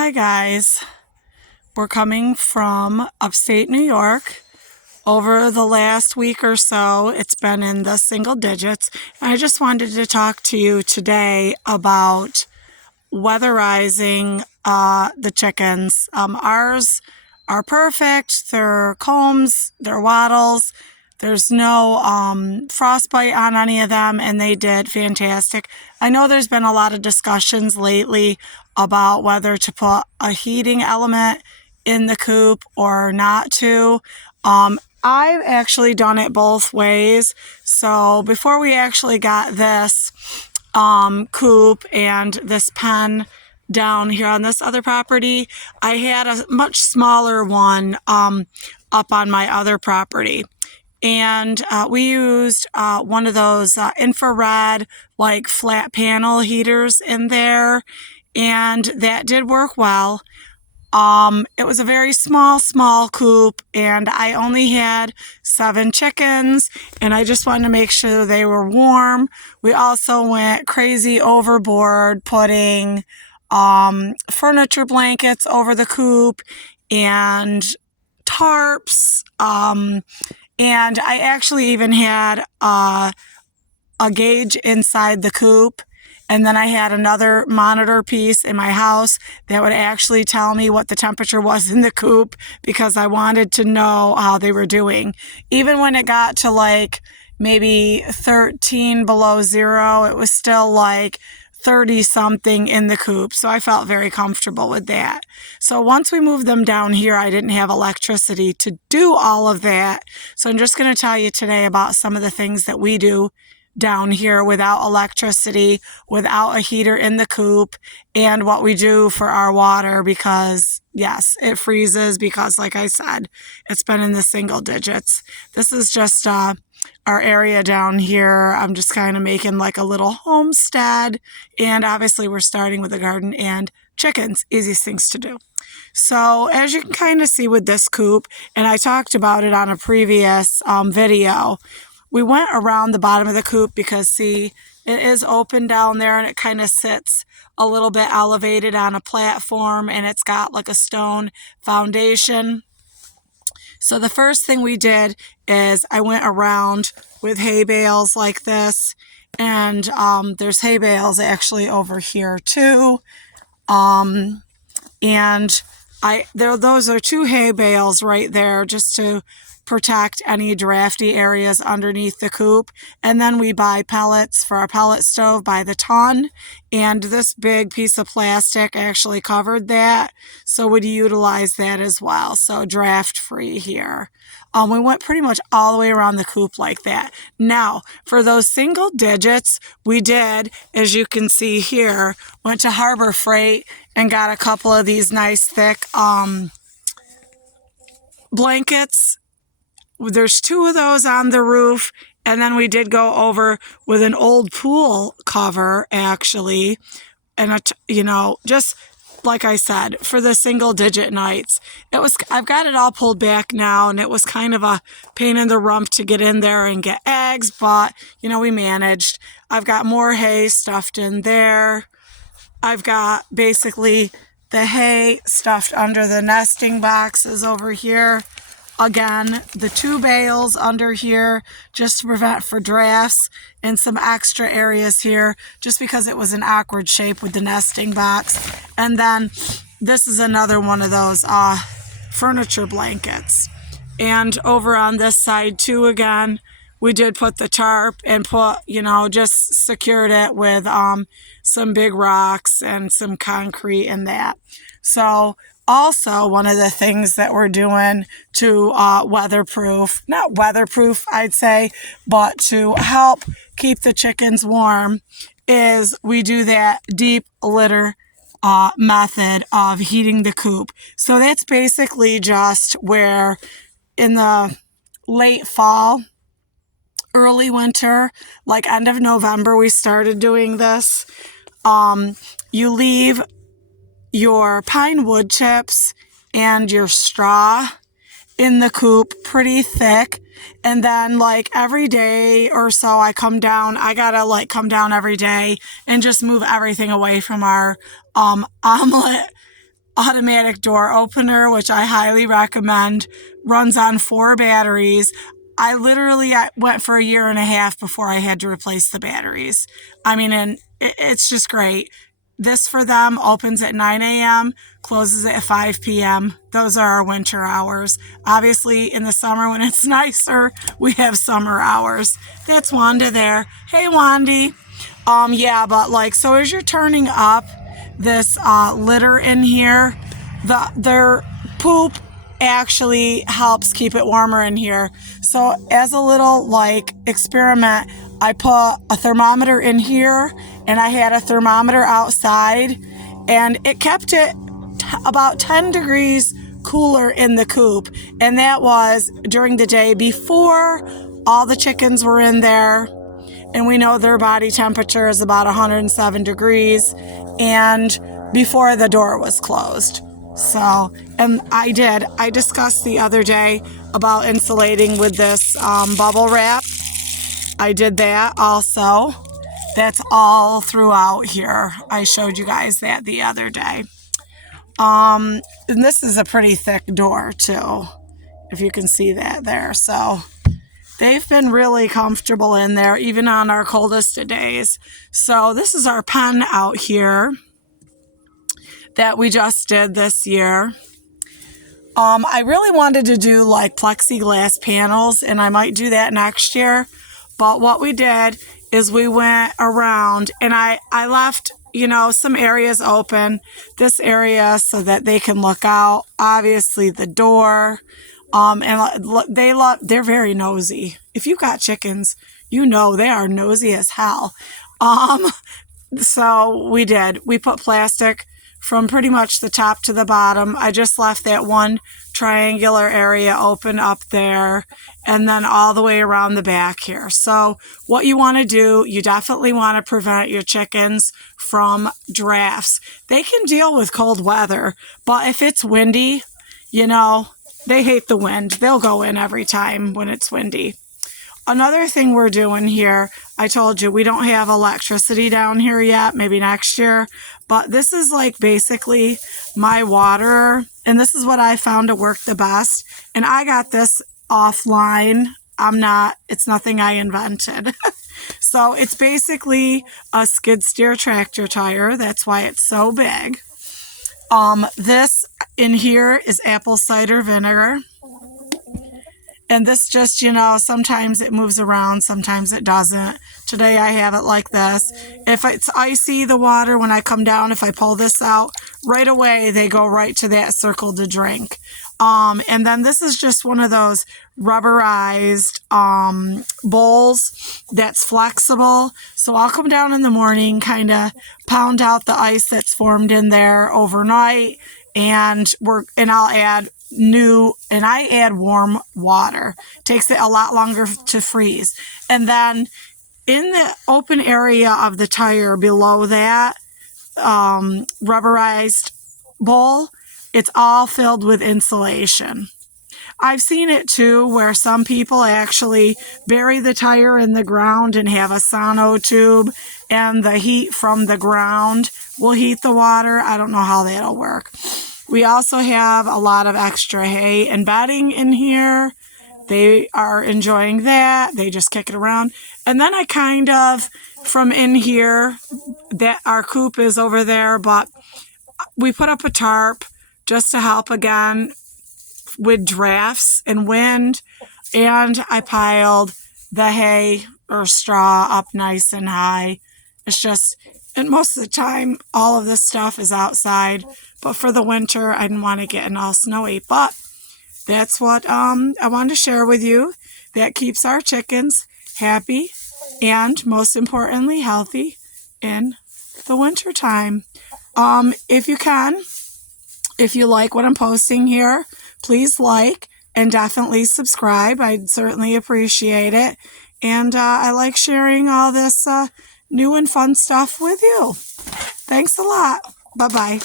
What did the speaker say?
Hi guys, we're coming from upstate New York. Over the last week or so, it's been in the single digits. And I just wanted to talk to you today about weatherizing the chickens. Ours are perfect. They're combs, they're wattles. There's no frostbite on any of them, and they did fantastic. I know there's been a lot of discussions lately about whether to put a heating element in the coop or not to. I've actually done it both ways. So before we actually got this coop and this pen down here on this other property, I had a much smaller one up on my other property. And we used one of those infrared, like flat panel heaters in there, and that did work well. It was a very small coop, and I only had 7 chickens, and I just wanted to make sure they were warm. We also went crazy overboard putting furniture blankets over the coop and tarps. And I actually even had a gauge inside the coop. And then I had another monitor piece in my house that would actually tell me what the temperature was in the coop, because I wanted to know how they were doing. Even when it got to like maybe 13 below zero, it was still like 30 something in the coop. So I felt very comfortable with that. So once we moved them down here, I didn't have electricity to do all of that. So I'm just going to tell you today about some of the things that we do down here without electricity, without a heater in the coop, and what we do for our water, because yes, it freezes because, like I said, it's been in the single digits. This is just our area down here. I'm just kind of making like a little homestead, and obviously we're starting with a garden and chickens, easiest things to do. So as you can kind of see with this coop, and I talked about it on a previous video, we went around the bottom of the coop because, see, it is open down there and it kind of sits a little bit elevated on a platform, and it's got like a stone foundation. So the first thing we did is I went around with hay bales like this, and there's hay bales actually over here too. And those are 2 hay bales right there just to protect any drafty areas underneath the coop. And then we buy pellets for our pellet stove by the ton, and this big piece of plastic actually covered that, so we'd utilize that as well. So draft free here. We went pretty much all the way around the coop like that. Now for those single digits, we did, as you can see here, went to Harbor Freight and got a couple of these nice thick blankets. There's 2 of those on the roof, and then we did go over with an old pool cover actually, and just like I said, for the single digit nights. I've got it all pulled back now, and it was kind of a pain in the rump to get in there and get eggs, but we managed. I've got more hay stuffed in there. I've got basically the hay stuffed under the nesting boxes over here. Again, the 2 bales under here just to prevent for drafts, and some extra areas here just because it was an awkward shape with the nesting box. And then this is another one of those furniture blankets. And over on this side too, again, we did put the tarp and just secured it with some big rocks and some concrete and that. So also, one of the things that we're doing to not weatherproof, I'd say, but to help keep the chickens warm, is we do that deep litter method of heating the coop. So that's basically just where in the late fall, early winter, like end of November, we started doing this. You leave your pine wood chips and your straw in the coop pretty thick, and then like every day or so I gotta come down every day and just move everything away from our omelet automatic door opener, which I highly recommend. Runs on 4 batteries. I literally went for a year and a half before I had to replace the batteries. I mean, and it's just great. This for them opens at 9 a.m., closes at 5 p.m. Those are our winter hours. Obviously, in the summer when it's nicer, we have summer hours. That's Wanda there. Hey, Wandy. Yeah, but like, so as you're turning up this litter in here, their poop actually helps keep it warmer in here. So as a little like experiment, I put a thermometer in here and I had a thermometer outside, and it kept it about 10 degrees cooler in the coop. And that was during the day before all the chickens were in there. And we know their body temperature is about 107 degrees, and before the door was closed. So, and I discussed the other day about insulating with this bubble wrap. I did that also. That's all throughout here. I showed you guys that the other day. And this is a pretty thick door too, if you can see that there. So they've been really comfortable in there, even on our coldest of days. So this is our pen out here that we just did this year. I really wanted to do like plexiglass panels, and I might do that next year. But what we did is we went around, and I left, some areas open. This area so that they can look out. Obviously the door. And they're very nosy. If you've got chickens, they are nosy as hell. So we put plastic from pretty much the top to the bottom. I just left that one triangular area open up there, and then all the way around the back here. So what you want to do, you definitely want to prevent your chickens from drafts. They can deal with cold weather, but if it's windy, they hate the wind. They'll go in every time when it's windy. Another thing we're doing here, I told you we don't have electricity down here yet, maybe next year, but this is like basically my water, and this is what I found to work the best. And I got this offline. It's nothing I invented. So it's basically a skid steer tractor tire. That's why it's so big. This in here is apple cider vinegar. And this just, sometimes it moves around, sometimes it doesn't. Today I have it like this. If it's icy, the water, when I come down, if I pull this out, right away they go right to that circle to drink. And then this is just one of those rubberized bowls that's flexible. So I'll come down in the morning, kind of pound out the ice that's formed in there overnight, and I'll add I add warm water. Takes it a lot longer to freeze. And then in the open area of the tire below that rubberized bowl, it's all filled with insulation. I've seen it too where some people actually bury the tire in the ground and have a sono tube, and the heat from the ground will heat the water. I don't know how that'll work. We also have a lot of extra hay and bedding in here. They are enjoying that. They just kick it around. And then I kind of, from in here, that our coop is over there, but we put up a tarp just to help again with drafts and wind. And I piled the hay or straw up nice and high. It's just, and most of the time, all of this stuff is outside. But for the winter, I didn't want to get it all snowy. But that's what I wanted to share with you. That keeps our chickens happy and, most importantly, healthy in the winter time. If you like what I'm posting here, please like and definitely subscribe. I'd certainly appreciate it. And I like sharing all this new and fun stuff with you. Thanks a lot. Bye-bye.